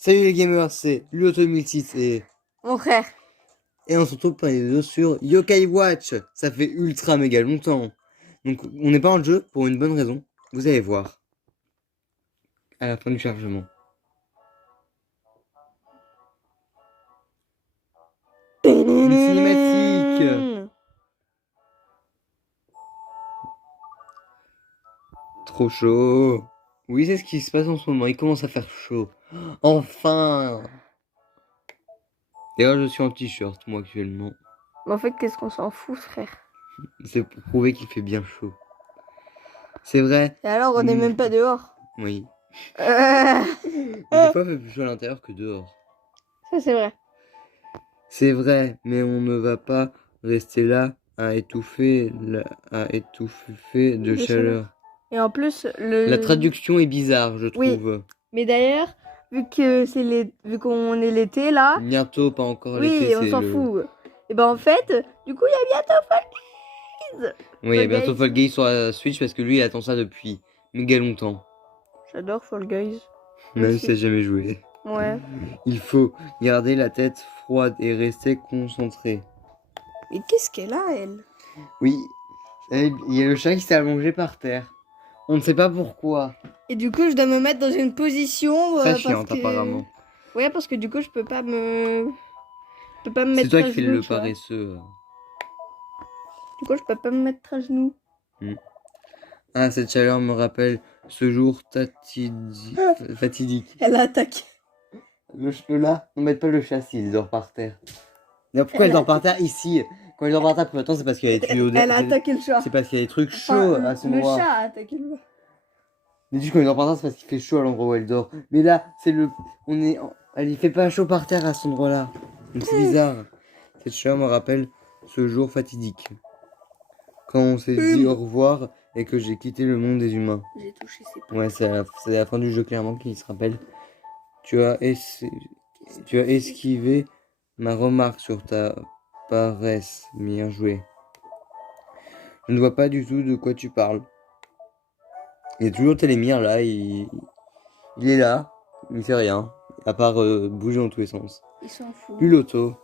Salut les gamers, c'est Luauto2006 Mon frère. et on se retrouve pour une vidéo sur Yokai Watch. Ça fait ultra méga longtemps. Donc on n'est pas en jeu pour une bonne raison. Vous allez voir à la fin du chargement. Une cinématique. Trop chaud. Oui, c'est ce qui se passe en ce moment. Il commence à faire chaud. Enfin. D'ailleurs, je suis en t-shirt moi actuellement. Mais en fait, qu'est-ce qu'on s'en fout, frère? C'est pour prouver qu'il fait bien chaud. C'est vrai. Et alors, on n'est même pas dehors. Oui. Euh, Mais des fois, il fait plus chaud à l'intérieur que dehors. Ça, c'est vrai. C'est vrai, mais on ne va pas rester là à étouffer, de chaleur. Et en plus, La traduction est bizarre, je Oui. trouve. Mais d'ailleurs, vu qu'on est l'été, là... Bientôt, pas encore Oui, l'été, on c'est s'en le... fout. Et ben, en fait, du coup, il y a bientôt Fall Guys. Oui, Fall bientôt Guys. Fall Guys sur la Switch parce que lui, il attend ça depuis méga longtemps. J'adore Fall Guys. Même s'il n'a jamais joué. Ouais. Il faut garder la tête froide et rester concentré. Mais qu'est-ce qu'elle a, elle? Oui, il y a le chat qui s'est allongé par terre. On ne sait pas pourquoi. Et du coup, je dois me mettre dans une position... Très parce chiante, que... apparemment. Ouais, parce que du coup, je peux pas me C'est mettre toi à qui fais genoux, le tu vois. paresseux. Du coup, je peux pas me mettre à genoux. Ah, cette chaleur me rappelle ce jour fatidique. Elle a attaqué. Le là, on met pas le chat s'il dort par terre. Mais pourquoi elle dort par terre ici? Quand elle dort par terre, attends, c'est parce qu'il y a des tuyaux Elle a attaqué le chat. C'est parce qu'il y a des trucs chauds Enfin, à son le endroit. chat a attaqué le chat. Mais du coup, quand elle dort par terre, c'est parce qu'il fait chaud à l'endroit où elle dort. Mais là, c'est le. Elle y fait pas chaud par terre à cet endroit-là. Donc c'est bizarre. Cette chaleur me rappelle ce jour fatidique. Quand on s'est dit au revoir et que j'ai quitté le monde des humains. J'ai touché ses pattes. Ouais, c'est la fin du jeu clairement qui se rappelle. Tu as esquivé ma remarque sur ta paresse. Bien joué. Je ne vois pas du tout de quoi tu parles. Il y a toujours Télémire là, il est là, il fait rien, à part bouger dans tous les sens. Il s'en fout. Puis l'auto,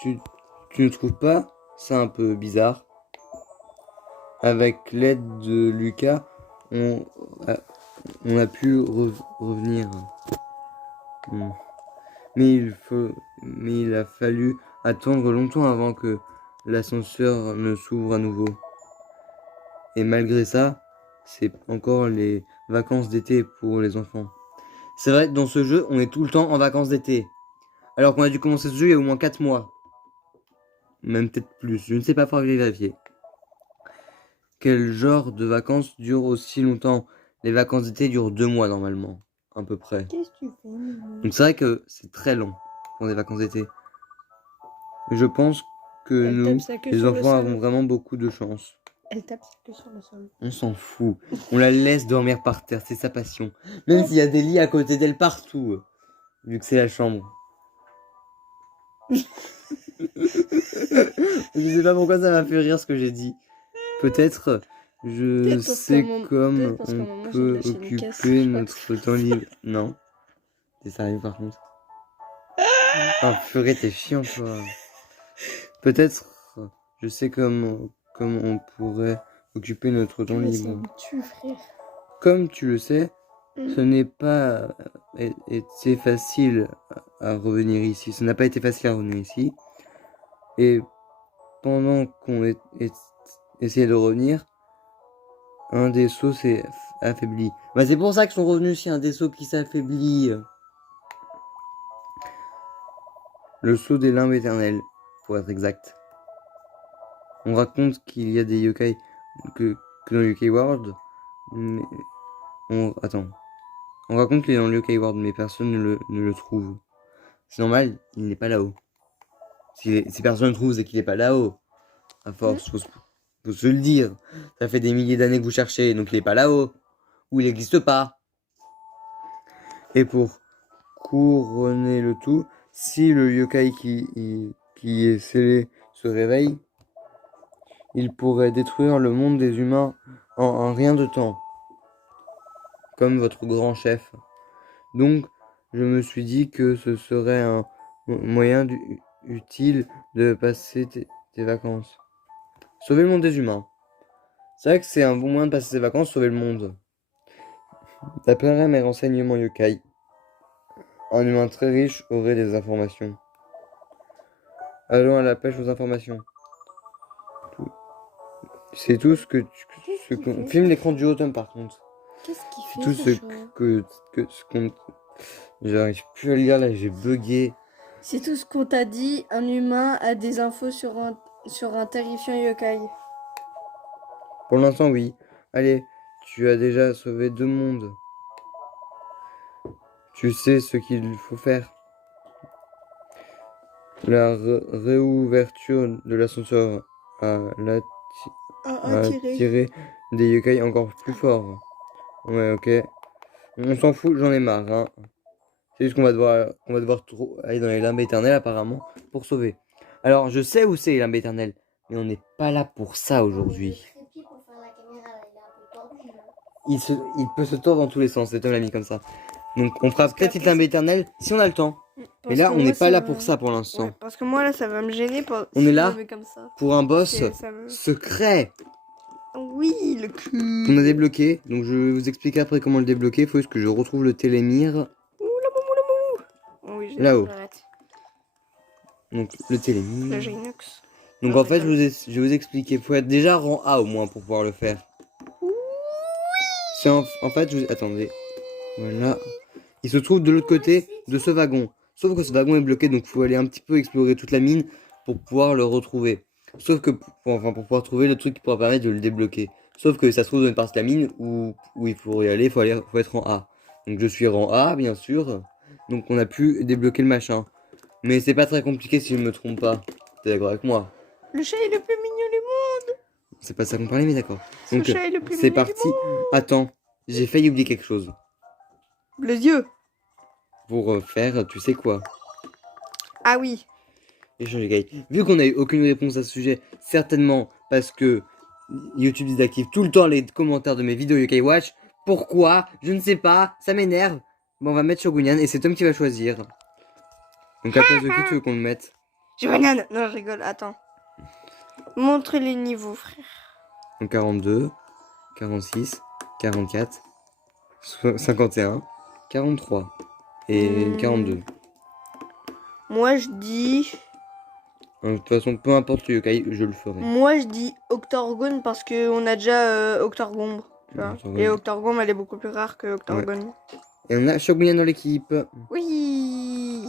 tu ne trouves pas ça un peu bizarre? Avec l'aide de Lucas, on a pu revenir. Mais il a fallu attendre longtemps avant que l'ascenseur ne s'ouvre à nouveau. Et malgré ça, c'est encore les vacances d'été pour les enfants. C'est vrai, dans ce jeu, on est tout le temps en vacances d'été. Alors qu'on a dû commencer ce jeu il y a au moins 4 mois. Même peut-être plus, je ne sais pas, faudra vérifier. Quel genre de vacances dure aussi longtemps? Les vacances d'été durent 2 mois normalement, à peu près. Qu'est-ce que tu fais? Donc c'est vrai que c'est très long pour des vacances d'été. Je pense que nous, les enfants, avons vraiment beaucoup de chance. Elle tape que sur le sol. On s'en fout. On la laisse dormir par terre, c'est sa passion. Même s'il y a des lits à côté d'elle partout, vu que c'est la chambre. Je sais pas pourquoi ça m'a fait rire ce que j'ai dit. Peut-être, je sais comme on peut occuper notre temps libre. Non. T'es sérieux par contre? Oh purée, t'es chiant toi. Peut-être, je sais comme on pourrait occuper notre temps libre. Comme tu le sais, ce n'est pas été facile à revenir ici. Ça n'a pas été facile à revenir ici. Et pendant qu'on essayait de revenir, un des seaux s'est affaibli. Bah c'est pour ça qu'ils sont revenus ici, un des seaux qui s'affaiblit. Le sceau des limbes éternelles, pour être exact. On raconte qu'il y a des yokai que dans le Yokai World, mais attends. On raconte qu'il est dans le Yokai World, mais personne ne le trouve. C'est normal, il n'est pas là-haut. Si personne le trouve, c'est qu'il n'est pas là-haut. À force, faut se le dire. Ça fait des milliers d'années que vous cherchez, donc il n'est pas là-haut. Ou il n'existe pas. Et pour couronner le tout, si le yokai qui est scellé se réveille, il pourrait détruire le monde des humains en rien de temps. Comme votre grand chef. Donc, je me suis dit que ce serait un moyen utile de passer tes vacances. Sauver le monde des humains. C'est vrai que c'est un bon moyen de passer ses vacances, sauver le monde. D'après mes renseignements yokai, un humain très riche aurait des informations. Allons à la pêche aux informations. C'est tout ce que filme l'écran du haut par contre. Qu'est-ce qu'il fait Tout ce qu'on... J'arrive plus à lire là, j'ai bugué. C'est tout ce qu'on t'a dit. Un humain a des infos sur un terrifiant yokai. Pour l'instant, oui. Allez, tu as déjà sauvé 2 mondes. Tu sais ce qu'il faut faire. La réouverture de l'ascenseur a attiré des yokai encore plus forts. Ouais, ok. On s'en fout, j'en ai marre. Hein. C'est juste qu'on va devoir aller dans les limbes éternelles apparemment pour sauver. Alors, je sais où c'est les limbes éternelles, mais on n'est pas là pour ça aujourd'hui. Il peut se tordre dans tous les sens, cet homme l'a mis comme ça. Donc on fera peut-être une limbe éternelle si on a le temps. Mais là, on n'est pas là pour ça pour l'instant. Ouais, parce que moi, là, ça va me gêner. On est là pour un boss secret. Oui, le cul. On a débloqué. Donc je vais vous expliquer après comment le débloquer. Il faut juste que je retrouve le télémire. Oui, là-haut. Donc le télémire. Donc en fait, je vais vous expliquer. Il faut être déjà rang A au moins pour pouvoir le faire. C'est en fait, attendez. Voilà. Il se trouve de l'autre côté de ce wagon. Sauf que ce wagon est bloqué, donc il faut aller un petit peu explorer toute la mine pour pouvoir le retrouver. Sauf que, pour pouvoir trouver le truc qui pourra permettre de le débloquer. Sauf que ça se trouve dans une partie de la mine où il faut y aller, faut être en A. Donc je suis rang A, bien sûr. Donc on a pu débloquer le machin. Mais c'est pas très compliqué si je me trompe pas. T'es d'accord avec moi? Le chat est le plus mignon du monde. C'est pas ça qu'on parlait, mais d'accord. Donc c'est parti. Attends, j'ai failli oublier quelque chose. Les yeux. Pour faire, tu sais quoi? Ah oui. Échanger guide. Vu qu'on n'a eu aucune réponse à ce sujet, certainement parce que YouTube désactive tout le temps les commentaires de mes vidéos Yokai Watch. Pourquoi? Je ne sais pas, ça m'énerve. Bon, on va mettre Shogunyan et c'est Tom qui va choisir. Donc à place de qui tu veux qu'on le mette? Shogunyan. Non, je rigole, attends. Montre les niveaux, frère. Donc 42, 46, 44, 51, 43 et 42. Moi je dis... De toute façon, peu importe le yokai, je le ferai. Moi je dis Octorgone parce qu'on a déjà Octorgombe. Et Octorgombe elle est beaucoup plus rare que Octorgone. Ouais. Et on a Shogunyan dans l'équipe. Oui.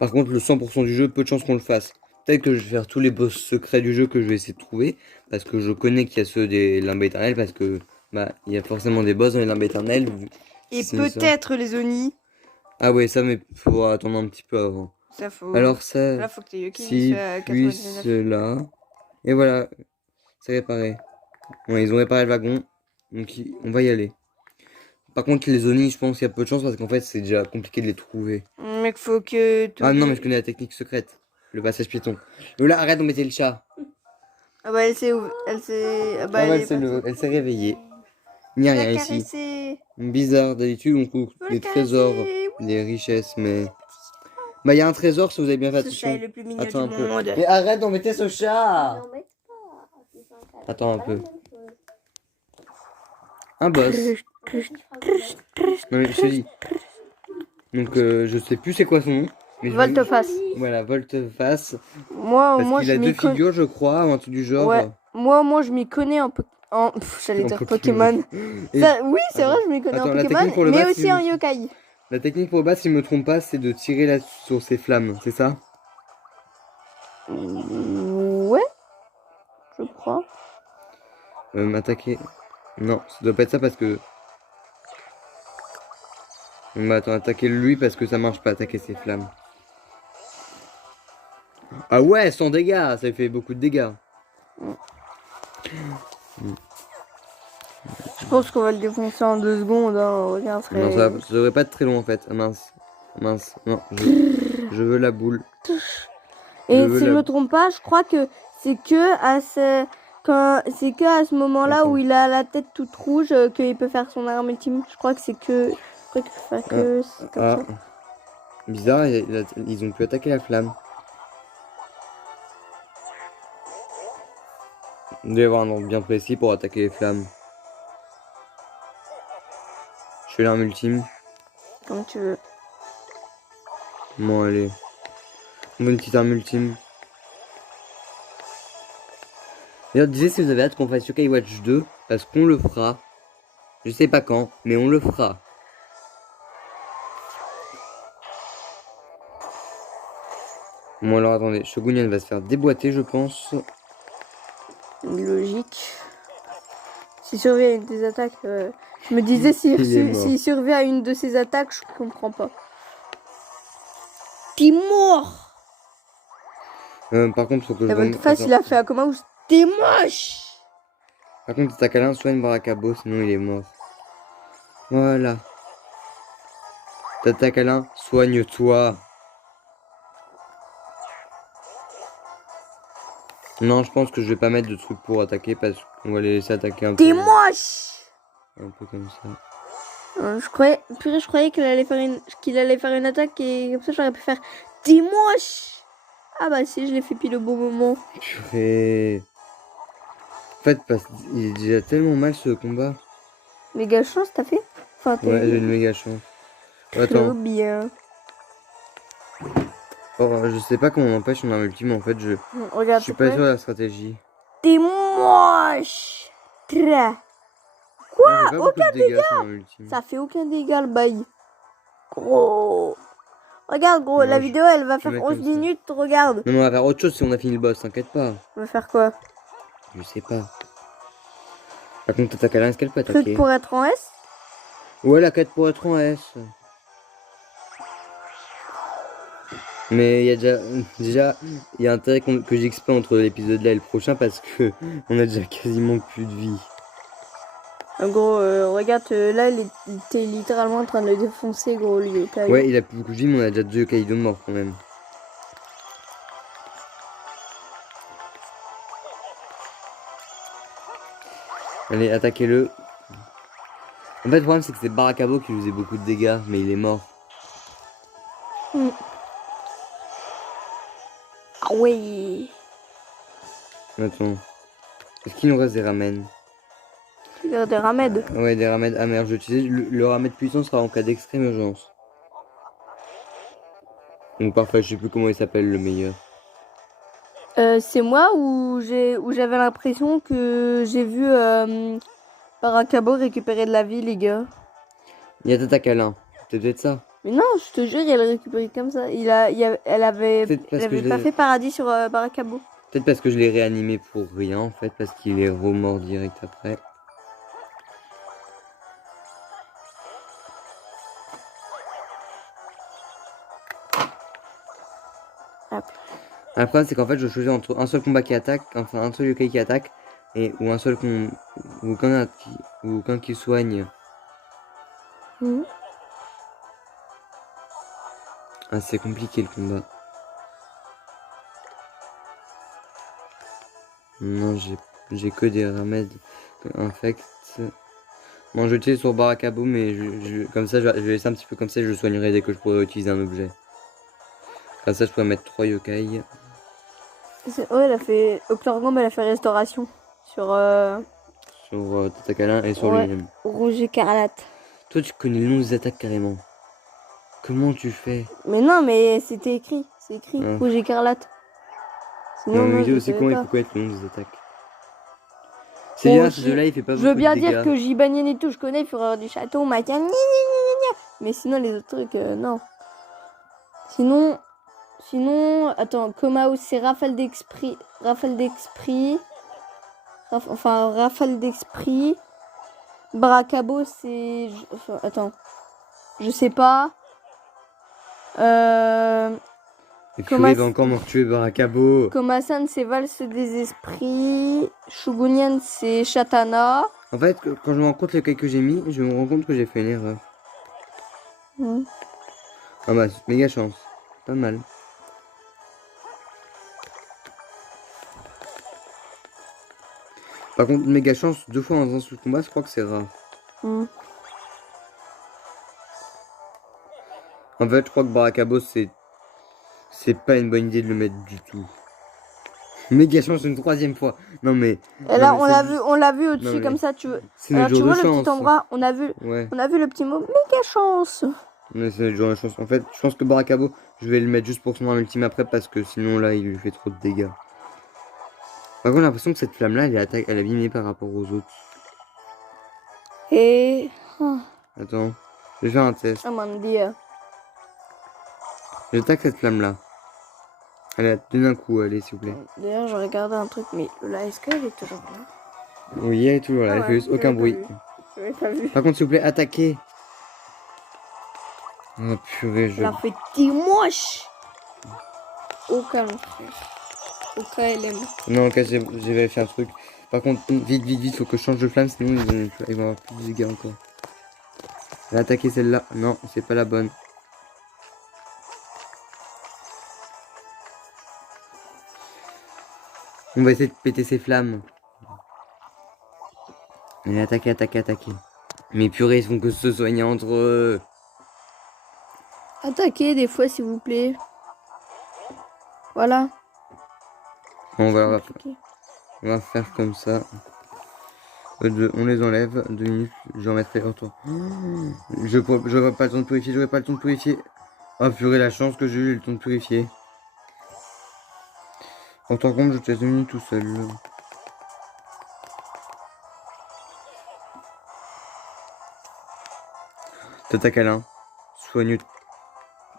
Par contre, le 100% du jeu, peu de chance qu'on le fasse. Peut-être que je vais faire tous les boss secrets du jeu que je vais essayer de trouver. Parce que je connais qu'il y a ceux des limbes éternelles. Parce que il y a forcément des boss dans les limbes éternelles. Et peut-être les Oni. Ah ouais, ça, mais faut attendre un petit peu avant. Ça faut... Alors ça, là, faut que si, puis cela. Et voilà, c'est réparé. Ouais, ils ont réparé le wagon. Donc on va y aller. Par contre, les Oni, je pense qu'il y a peu de chance parce qu'en fait, c'est déjà compliqué de les trouver. Mais faut que... Ah non, mais je connais la technique secrète. Le passage piéton. Mais là, arrête d'embêter le chat. Ah bah, elle s'est... Elle s'est réveillée. Il n'y a rien ici. Bizarre, d'habitude, on trouve des trésors, des richesses, mais... Bah, il y a un trésor, si vous avez bien fait attention. Ce chat est le plus mignon Attends du un peu. monde. Mais arrête d'embêter ce chat. Attends un peu. Un boss. Non mais je te dis. Donc je sais plus c'est quoi son nom. Mais Volte-face. Voilà, Volte-face. Moi il a 2 figures, je crois, ou un truc du genre. Ouais. Moi je m'y connais un peu. J'allais dire Pokémon. Ça, oui, c'est vrai, je m'y connais en Pokémon, mais aussi en yokai. La technique pour le battre, si je me trompe pas, c'est de tirer là sur ses flammes, c'est ça? Ouais, je crois. M'attaquer. Non, ça doit pas être ça parce que... Bah attends, attaquer lui parce que ça marche pas, attaquer ses flammes. Ah ouais, 100 dégâts, ça fait beaucoup de dégâts. Je pense qu'on va le défoncer en 2 secondes, hein. Regarde, non, ça devrait pas être très long en fait. Ah, mince, non, je veux la boule. Et si je me trompe pas, je crois que c'est que à ce moment-là où il a la tête toute rouge qu'il peut faire son arme ultime. Je crois que c'est que pourrais faire que comme ça. Bizarre, ils ont pu attaquer la flamme. Il doit y avoir un ordre bien précis pour attaquer les flammes. Je fais l'arme ultime. Comme tu veux. Bon, allez. On veut une petite arme ultime. D'ailleurs, disais si vous avez hâte qu'on fasse Yokai Watch 2, parce qu'on le fera. Je sais pas quand, mais on le fera. Bon alors attendez, Shogunian va se faire déboîter je pense. Logique. S'il survit à une des attaques, je me disais s'il survit à une de ses attaques, je comprends pas. T'es mort. Par contre, faut que la bonne face, il a fait un coma où t'es moche. Par contre, Takalin soigne Barakabo, sinon il est mort. Voilà. Takalin, soigne-toi. Non, je pense que je vais pas mettre de trucs pour attaquer parce qu'on va les laisser attaquer un peu. T'es moche. Un peu comme ça. Je croyais qu'il allait faire une attaque et comme ça j'aurais pu faire t'es moche. Ah bah si, je l'ai fait pile au bon moment. Purée. En fait, il est déjà tellement mal ce combat. Méga chance t'as fait? Ouais, j'ai une méga chance. Attends. Bien. Oh, je sais pas comment on empêche son arme ultime, en fait, je suis pas sûr de la stratégie. T'es moche. Quoi? Aucun dégât. Ça fait aucun dégât le bail. Gros. Regarde gros, la vidéo elle va faire 11 minutes, regarde. Non mais on va faire autre chose si on a fini le boss, t'inquiète pas. On va faire quoi? Je sais pas. Par contre, Takalin, est-ce qu'elle peut attaquer? Truc pour être en S? Ouais, la 4 pour être en S. Mais il y a déjà il y a intérêt que j'explique entre l'épisode là et le prochain parce que on a déjà quasiment plus de vie. En gros, regarde, là il était littéralement en train de le défoncer gros le yokai. Ouais, il a plus beaucoup de vie mais on a déjà 2 yokai de mort quand même. Allez, attaquez-le. En fait, le problème c'est que c'est Barakabo qui faisait beaucoup de dégâts mais il est mort. Ah ouais. Attends. Est-ce qu'il nous reste des ramen? Des ramèdes? Ouais, des ramèdes amers. Je vais utiliser le ramède puissant sera en cas d'extrême urgence. Donc parfait, je sais plus comment il s'appelle le meilleur. C'est moi où j'avais l'impression que j'ai vu Barakabo récupérer de la vie les gars. Il y a Takalin. C'est peut-être ça. Mais non, je te jure, elle a récupéré comme ça. Elle avait pas fait paradis sur Barakabo. Peut-être parce que je l'ai réanimé pour rien en fait, parce qu'il est remort direct après. Après, c'est qu'en fait, je choisis entre un seul combat qui attaque, enfin un seul yokai qui attaque, ou un seul ou aucun qui soigne. Ah, c'est compliqué le combat. Non, j'ai que des remèdes infects. Bon, je vais utiliser sur Barakabo, mais comme ça, je vais laisser un petit peu comme ça, je soignerai dès que je pourrai utiliser un objet. Comme ça, je pourrais mettre 3 yokai. Ouais, elle a fait. Octorgombe, elle a fait restauration. Sur Takalin et sur lui-même. Rouge écarlate. Toi, tu connais le nom des attaques carrément. Comment tu fais? Mais non, mais c'était écrit. C'est écrit. Rouge écarlate. Sinon, non, je sais comment il faut connaître le nom des attaques. C'est bien, ce jeu-là, il fait pas beaucoup de dégâts. Je veux bien dire que Jibanyan et tout, je connais, Fureur du Château, Macan, mais sinon, les autres trucs, non. Sinon, attends, Komao, c'est rafale d'esprit. Rafale d'esprit. Barakabo, c'est... attends. Je sais pas. Fury va encore me retuer Barakabo. Komasan, c'est Valse des Esprits. Shogunian, c'est Shatana. En fait, quand je me rends compte le que j'ai mis, je me rends compte que j'ai fait une erreur. Ah bah, méga chance. Pas mal. Par contre, méga chance, 2 fois dans un seul combat, je crois que c'est rare. En fait, je crois que Barakabo, c'est pas une bonne idée de le mettre du tout. Méga chance une 3e fois. Non mais. Et là, on l'a vu au-dessus comme ça, tu veux. C'est notre jour de chance. Tu vois le petit endroit, on a vu le petit mot méga chance. Mais c'est notre jour de chance. En fait, je pense que Barakabo, je vais le mettre juste pour son arme ultime après parce que sinon là, il lui fait trop de dégâts. Par contre, j'ai l'impression que cette flamme-là, elle est abîmée par rapport aux autres. Et. Attends, je vais faire un test. Ah, mon dieu. J'attaque cette flamme-là. Allez, donne un coup, allez, s'il vous plaît. D'ailleurs, je regardais un truc, mais là, est-ce qu'elle est toujours là? Oui, elle est toujours là, elle fait juste aucun bruit. Pas vu. Par contre, s'il vous plaît, attaquez. Oh purée, Elle a fait 10 mois. Au calme, frère. Au cas, elle aime. Non, ok, j'ai vérifié un truc. Par contre, vite, faut que je change de flamme, sinon ils vont avoir plus de dégâts encore. Elle a attaqué celle-là. Non, c'est pas la bonne. On va essayer de péter ces flammes. Elle a attaqué. Mais purée, ils font que se soigner entre eux. Attaquez des fois, s'il vous plaît. Voilà. On va faire comme ça. On les enlève. 2 minutes. J'en mettrai autant. J'aurais pas le temps de purifier. Oh purée, la chance que j'ai eu le temps de purifier. En tant que je te laisse 2 minutes tout seul. T'attaques Alain. Soigne.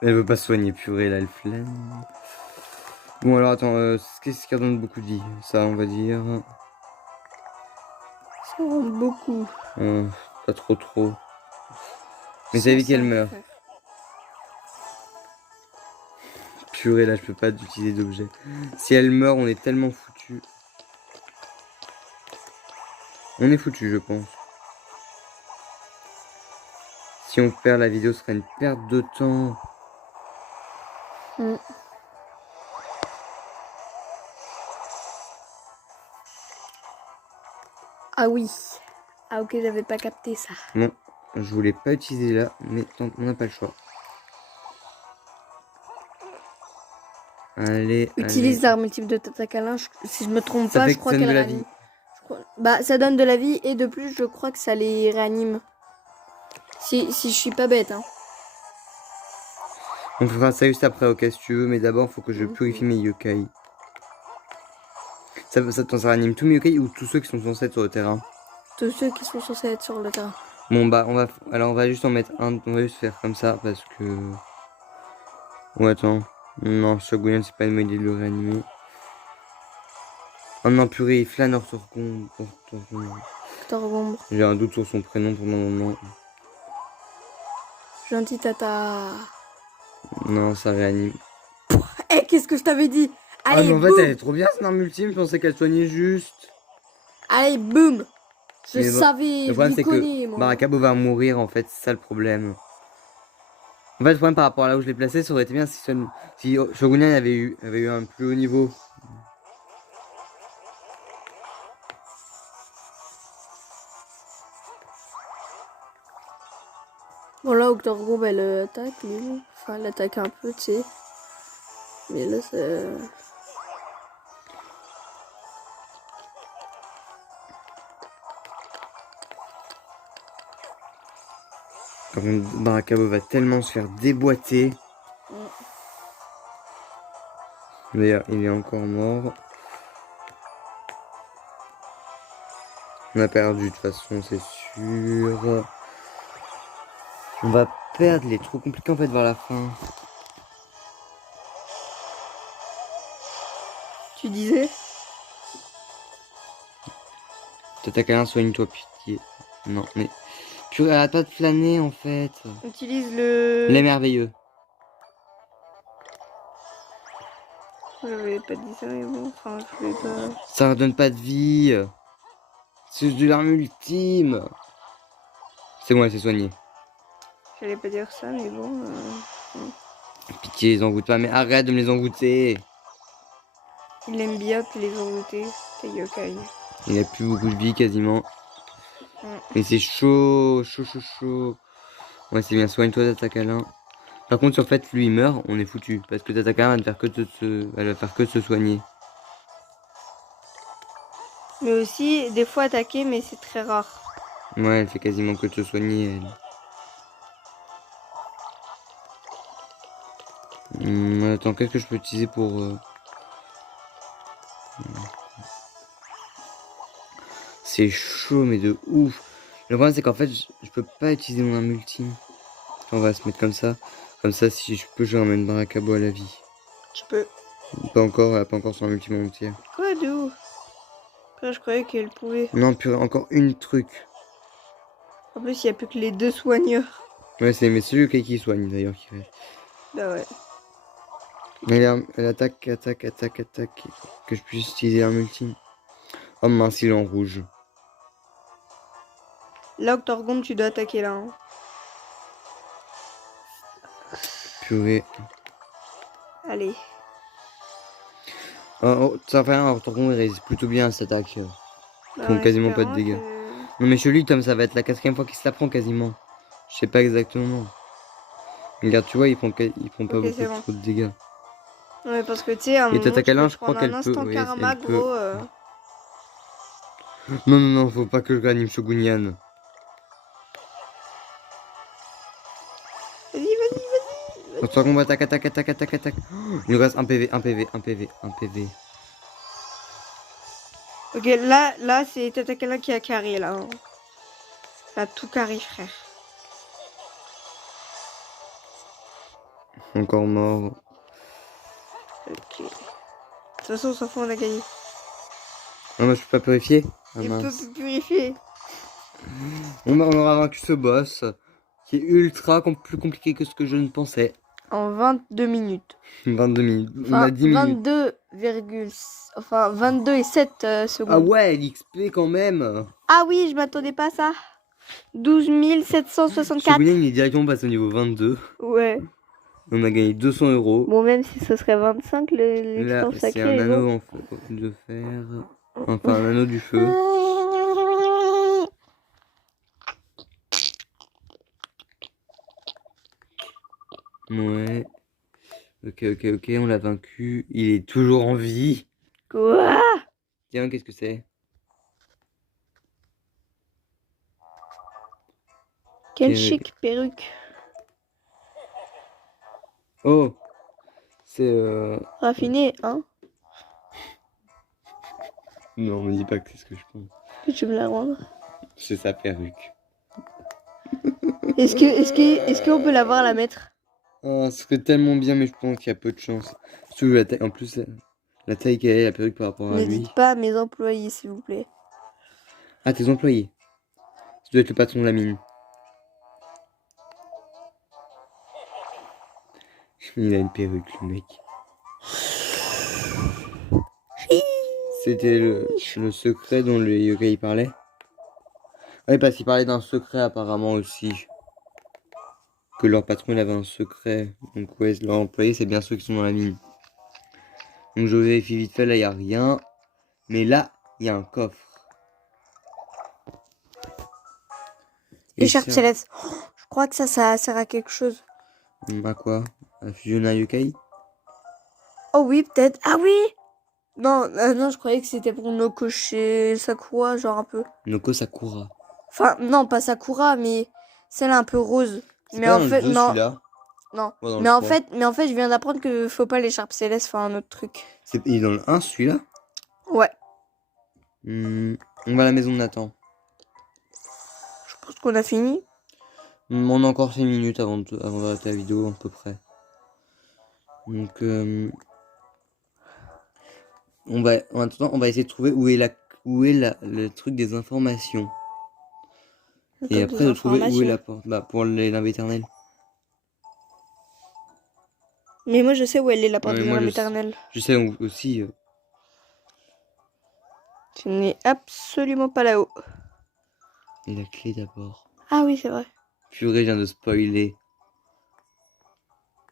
Elle veut pas soigner, purée, là, elle flemme. Bon, alors attends, qu'est-ce qui redonne beaucoup de vie? Ça, on va dire. Ça rend beaucoup. Pas trop. Mais ça évite qu'elle meure. Purée, là, je peux pas utiliser d'objet. Si elle meurt, on est tellement foutu. On est foutu, je pense. Si on perd, la vidéo sera une perte de temps. Ah oui. Ah ok, j'avais pas capté ça. Non, je voulais pas utiliser là, mais on n'a pas le choix. Allez. Utilise l'arme multiple de Tatakala. Si je me trompe pas, je crois qu'elle réanime. Bah, ça donne de la vie et de plus, je crois que ça les réanime. Si je suis pas bête, hein. On fera ça juste après, ok, si tu veux, mais d'abord, faut que je purifie mes yokai. Ça réanime tous mes yokai ou tous ceux qui sont censés être sur le terrain? Tous ceux qui sont censés être sur le terrain. Bon, bah, on va juste en mettre un. On va juste faire comme ça parce que. Oh, attends. Non, Shogunan, c'est pas une bonne idée de le réanimer. Oh non, purée, Flanor Torgombre. J'ai un doute sur son prénom pour le moment. Gentil tata. Non, ça réanime. Eh, qu'est-ce que je t'avais dit? Allez, en fait, elle est trop bien cette arme ultime, je pensais qu'elle soignait juste. Allez, boum. Je savais, le problème, c'est que Barakabo va mourir, en fait, c'est ça le problème. En fait, le problème par rapport à là où je l'ai placé, ça aurait été bien si Shogunan avait eu un plus haut niveau. Bon, là, Octorgombe, elle attaque, mais bon. Enfin, elle attaque un peu, tu sais. Mais là, c'est. Par contre, Barakabo va tellement se faire déboîter. D'ailleurs, il est encore mort. On a perdu de toute façon, c'est sûr. On va perdre, il est trop compliqué en fait vers la fin. Tu disais? T'attaques à un, soigne-toi, pitié. Non, mais. Tu arrêtes pas de flâner en fait. Utilise le. Les merveilleux. J'avais pas dit ça, mais bon, enfin, je voulais pas. Ça redonne pas de vie. C'est de l'arme ultime. C'est bon, elle s'est soignée. J'allais pas dire ça, mais bon. Pitié, les envoûte pas, mais arrête de me les envoûter. Il aime bien que les envoûter, tes yokai. Il a plus beaucoup de vie quasiment. Mais c'est chaud. Ouais, c'est bien, soigne-toi d'attaque à l'un. Par contre, si en fait lui il meurt, on est foutu. Parce que Tatakalan elle va faire que de se soigner. Mais aussi, des fois attaquer, mais c'est très rare. Ouais, elle fait quasiment que de se soigner, elle. Attends, qu'est-ce que je peux utiliser pour... C'est chaud, mais de ouf. Le problème, c'est qu'en fait, je peux pas utiliser mon arme ultime. On va se mettre comme ça. Comme ça, si je peux, je ramène Barakabo à la vie. Tu peux. Pas encore, elle a pas encore son ultime entière. Quoi, de ouf? Après, je croyais qu'elle pouvait. Non, purée, encore une truc. En plus, il n'y a plus que les 2 soigneurs. Ouais, mais c'est lui qui soigne d'ailleurs qui reste. Bah ouais. Elle attaque. Que je puisse utiliser l'arme ultime. Oh mince, il est en rouge. Là, Octorgon, tu dois attaquer là. Hein. Purée. Allez. Ça fait rien, Octorgon il résiste plutôt bien à cette attaque. Ils font Bah, quasiment pas de dégâts. Non mais chez lui, Tom, ça va être la 4e fois qu'il se la prend quasiment. Je sais pas exactement. Regarde, tu vois, ils font pas beaucoup trop de dégâts. Ouais, parce que tu sais, un et Tatakalan, je crois qu'elle peut. Karma, gros. Non, faut pas que je réanime Shogunyan. Vas-y. Octorgon, attaque. Il nous reste un PV. Ok, là c'est Tatakalan qui a carré là. Hein. Là, tout carré, frère. Encore mort. Ok. De toute façon, on s'en fout, on a gagné. Non, moi je peux pas purifier. Il peut purifier. On aura vaincu ce boss qui est ultra plus compliqué que ce que je ne pensais. En 22 minutes. 22 minutes. Enfin, on a 10 minutes. 22 et 7 secondes. Ah ouais, l'XP quand même. Ah oui, je m'attendais pas à ça. 12 764. Shogunyan, il est directement passé au niveau 22. Ouais. On a gagné 200 €. Bon, même si ce serait 25, l'expérience sacrée. C'est un anneau de fer. Enfin, un anneau du feu. Ouais. Ok, on l'a vaincu. Il est toujours en vie. Quoi? Tiens, qu'est-ce que c'est? Quelle chic perruque. Oh, c'est raffiné, hein? Non, me dis pas que c'est ce que je pense. Que tu me la rendre? C'est sa perruque. Est-ce qu'on peut l'avoir à la mettre? Oh, ce serait tellement bien, mais je pense qu'il y a peu de chance. Surtout la taille, en plus, la taille qu'elle est, la perruque par rapport à lui. Ne dites pas à mes employés, s'il vous plaît. Ah, tes employés. Tu dois être le patron de la mine. Il a une perruque, le mec. C'était le secret dont le yokai parlait. Oui, parce qu'il parlait d'un secret apparemment aussi. Que leur patron il avait un secret. Donc ouais, leur employé c'est bien ceux qui sont dans la mine. Donc je vérifie vite fait, là il n'y a rien. Mais là, il y a un coffre. Écharpe céleste. Oh, je crois que ça sert à quelque chose. À quoi? À fusionner un yokai? Oh oui, peut-être. Ah oui! Non, non, je croyais que c'était pour Noko chez Sakura, genre un peu. Noko Sakura. Enfin, non, pas Sakura, mais celle un peu rose. Mais en fait, non. Non. Ouais, mais en fait, je viens d'apprendre que faut pas l'écharpe céleste, faire un autre truc. Il est dans le 1 celui-là? Ouais. On va à la maison de Nathan. Je pense qu'on a fini. On a encore 6 minutes avant d'arrêter la vidéo à peu près. Donc on va essayer de trouver où est le truc des informations. Et après de trouver où est la porte. Bah pour les limbes éternelles. Mais moi je sais où elle est la porte des limbes éternelles. Je sais aussi. Tu n'es absolument pas là-haut. Et la clé d'abord. Ah oui, c'est vrai. Purée, je viens de spoiler.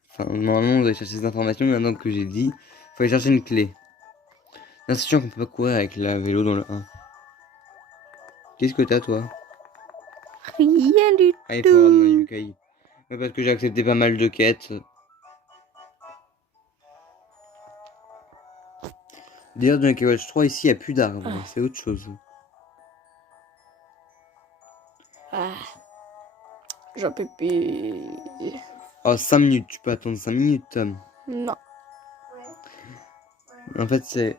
Enfin, normalement, on doit chercher ces informations, mais maintenant que j'ai dit, faut aller chercher une clé. Là, c'est sûr qu'on peut pas courir avec la vélo dans le 1. Qu'est-ce que t'as, toi? Rien du tout. Ah, il faut ramener un yokai. Mais parce que j'ai accepté pas mal de quêtes. D'ailleurs, dans Junkie Watch 3, ici, il n'y a plus d'arbres. C'est autre chose. J'en peux plus. Oh, 5 minutes. Tu peux attendre 5 minutes, Tom. Non. En fait, c'est...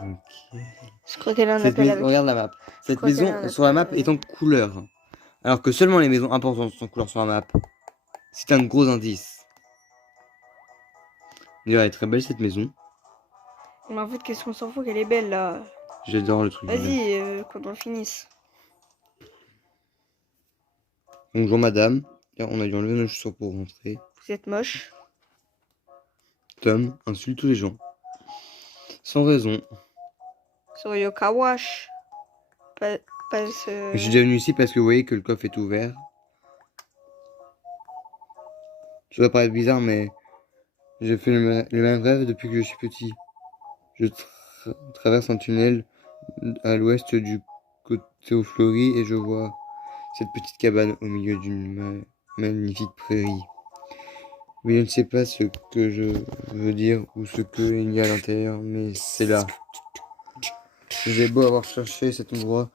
Ok. Je crois qu'elle a un appel avec... Regarde la map. Cette maison sur la map est en couleur. Alors que seulement les maisons importantes sont en couleur sur la map. C'est un gros indice. D'ailleurs, elle est très belle cette maison. Mais en fait, qu'est-ce qu'on s'en fout qu'elle est belle là. J'adore le truc. Vas-y, quand on finisse. Bonjour madame. On a dû enlever nos chaussures pour rentrer. Vous êtes moche. Tom insulte tous les gens. Sans raison. Sur Yoka Wash. Pas ce... Je suis déjà venu ici parce que vous voyez que le coffre est ouvert. Ça doit paraître bizarre, mais j'ai fait le même rêve depuis que je suis petit. Je traverse un tunnel à l'ouest du côté aux fleuries et je vois cette petite cabane au milieu d'une magnifique prairie. Mais je ne sais pas ce que je veux dire ou ce qu'il y a à l'intérieur, mais c'est là. J'ai beau avoir cherché cet endroit,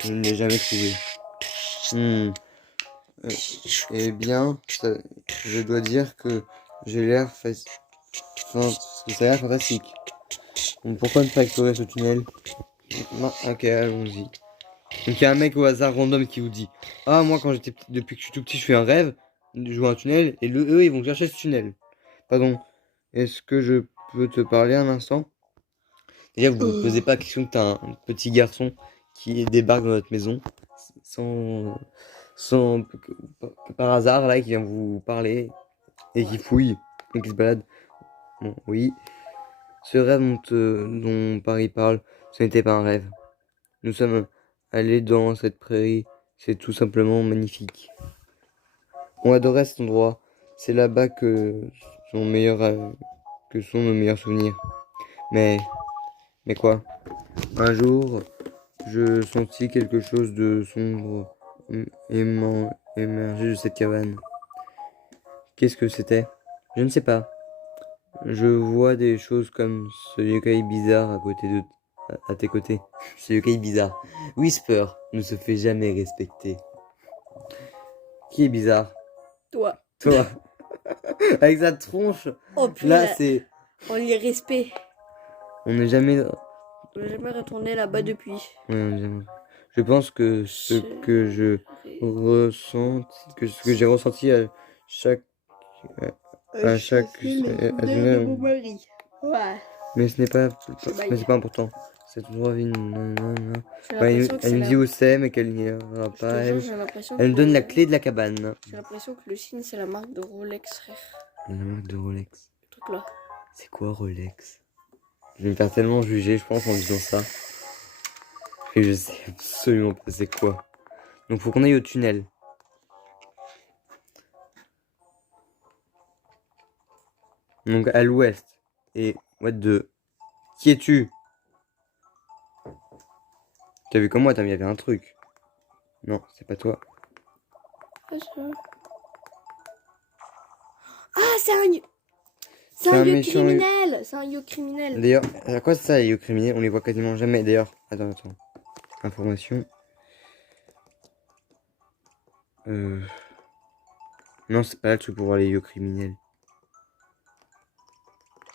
je ne l'ai jamais trouvé. Eh bien, je dois dire que j'ai l'air ça a l'air fantastique. Donc pourquoi ne pas explorer ce tunnel? Non, ok, allons-y. Donc il y a un mec au hasard random qui vous dit: ah, moi quand j'étais petit, depuis que je suis tout petit, je fais un rêve de jouer un tunnel, et eux ils vont chercher ce tunnel. Pardon, est-ce que je peux te parler un instant? Déjà, vous ne posez pas la question que t'as un petit garçon qui débarque dans notre maison sans par hasard là, qui vient vous parler et qui fouille et qui se balade. Bon, oui. Ce rêve dont Paris parle, ce n'était pas un rêve. Nous sommes allés dans cette prairie. C'est tout simplement magnifique. On adorait cet endroit. C'est là-bas que sont nos meilleurs souvenirs. Mais quoi? Un jour, je sentis quelque chose de sombre émerger de cette cabane. Qu'est-ce que c'était? Je ne sais pas. Je vois des choses comme ce yokai bizarre à tes côtés. Ce yokai bizarre. Whisper ne se fait jamais respecter. Qui est bizarre? Toi. Avec sa tronche. Oh putain. Là, c'est... On lui respect. On n'est jamais... On n'est jamais retourné là-bas depuis. Je pense que ce que j'ai ressenti à chaque... Ouais. Mais ce n'est pas important. Cette endroit vit. Elle nous dit où c'est, mais qu'elle n'ira pas. Elle nous donne la clé de la cabane. J'ai l'impression que le signe, c'est la marque de Rolex, frère. La marque de Rolex. Le truc là. C'est quoi Rolex? Je vais me faire tellement juger, je pense, en disant ça. Et je sais absolument pas c'est quoi. Donc faut qu'on aille au tunnel. Donc à l'ouest. Et what the... Qui es-tu? T'as vu comme moi, il y avait un truc. Non, c'est pas toi. Ah, c'est un yo criminel. C'est un yo criminel. D'ailleurs, à quoi ça les yo criminels? On les voit quasiment jamais. D'ailleurs, attends. Information. Non, c'est pas là que tu peux voir les yo criminels.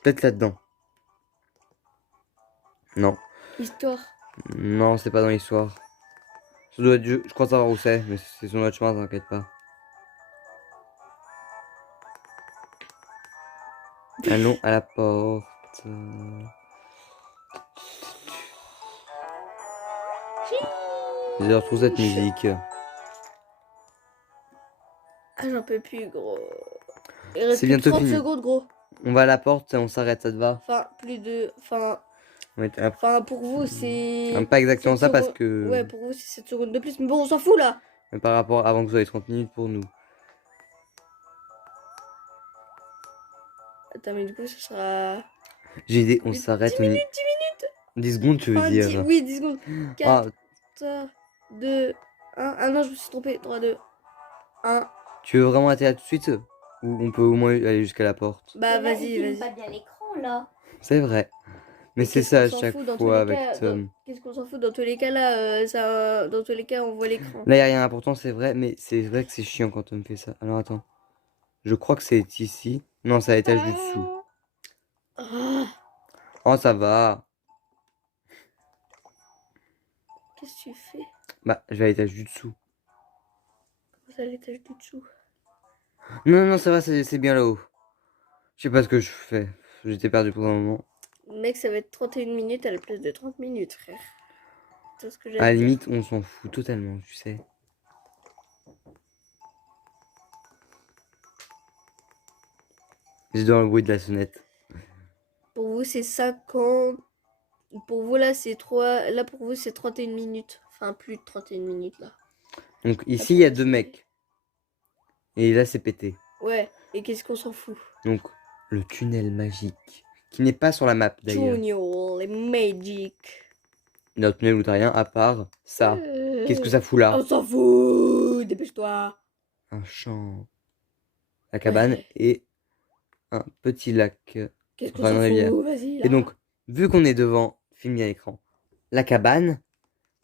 Peut-être là-dedans. Non. Histoire. Non, c'est pas dans l'histoire. Ça doit être... Je crois savoir où c'est, mais c'est sur notre chemin, t'inquiète pas. Allons à la porte. J'ai retrouvé cette musique. Ah, j'en peux plus, gros. C'est bientôt 30 fini. secondes, gros. On va à la porte et on s'arrête, ça te va? Enfin, plus de... Enfin, pour vous, c'est... Pas exactement ça parce que... Ouais, pour vous, c'est 7 secondes de plus. Mais bon, on s'en fout, là. Mais par rapport avant que vous ayez 30 minutes pour nous. Attends, mais du coup, ça sera... J'ai idée, on s'arrête. 10 minutes. 10 secondes, tu veux dire? Oui, 10 secondes. 4, 2, 1. Ah non, je me suis trompé. 3, 2, 1. Tu veux vraiment arrêter là tout de suite? Ou on peut au moins aller jusqu'à la porte? Bah, Mais là, il vas-y, filme vas-y. pas bien l'écran, là. C'est vrai. Mais c'est qu'est-ce ça qu'on à s'en chaque fout dans tous fois les avec cas, Tom. Qu'est-ce qu'on s'en fout dans tous les cas là dans tous les cas on voit l'écran. Là, il n'y a rien d'important, c'est vrai, mais c'est vrai que c'est chiant quand Tom fait ça. Alors attends. Je crois que c'est ici. Non, c'est à l'étage du dessous. Ah, Oh, ça va. qu'est-ce que tu fais? Bah, je vais à l'étage du dessous. Vous à l'étage du dessous. Non, non, ça va, c'est bien là-haut. Je sais pas ce que je fais. J'étais perdu pour un moment. Mec, ça va être 31 minutes à la place de 30 minutes, frère. C'est ce que j'ai À à la dire. limite, on s'en fout totalement, tu sais. J'adore le bruit de la sonnette. Pour vous, c'est 50. Pour vous, là, c'est 3. Là, pour vous, c'est 31 minutes. Enfin, plus de 31 minutes, là. Donc ici, il y a 2 mecs. Et là, c'est pété. Ouais, et qu'est-ce qu'on s'en fout? Donc, le tunnel magique. Qui n'est pas sur la map, d'ailleurs. Junior, les Magic. Il y a un tunnel où t'as rien à part ça. Qu'est-ce que ça fout là? On s'en fout, dépêche-toi. Un champ. La cabane Ouais. et un petit lac. Qu'est-ce qu'on Enfin, une s'en rivière. fout, vas-y, là. Et donc, vu qu'on est devant, filmé à l'écran, la cabane,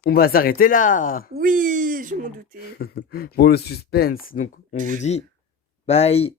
on va s'arrêter là Oui, je m'en doutais. pour le suspense. Donc, on vous dit bye.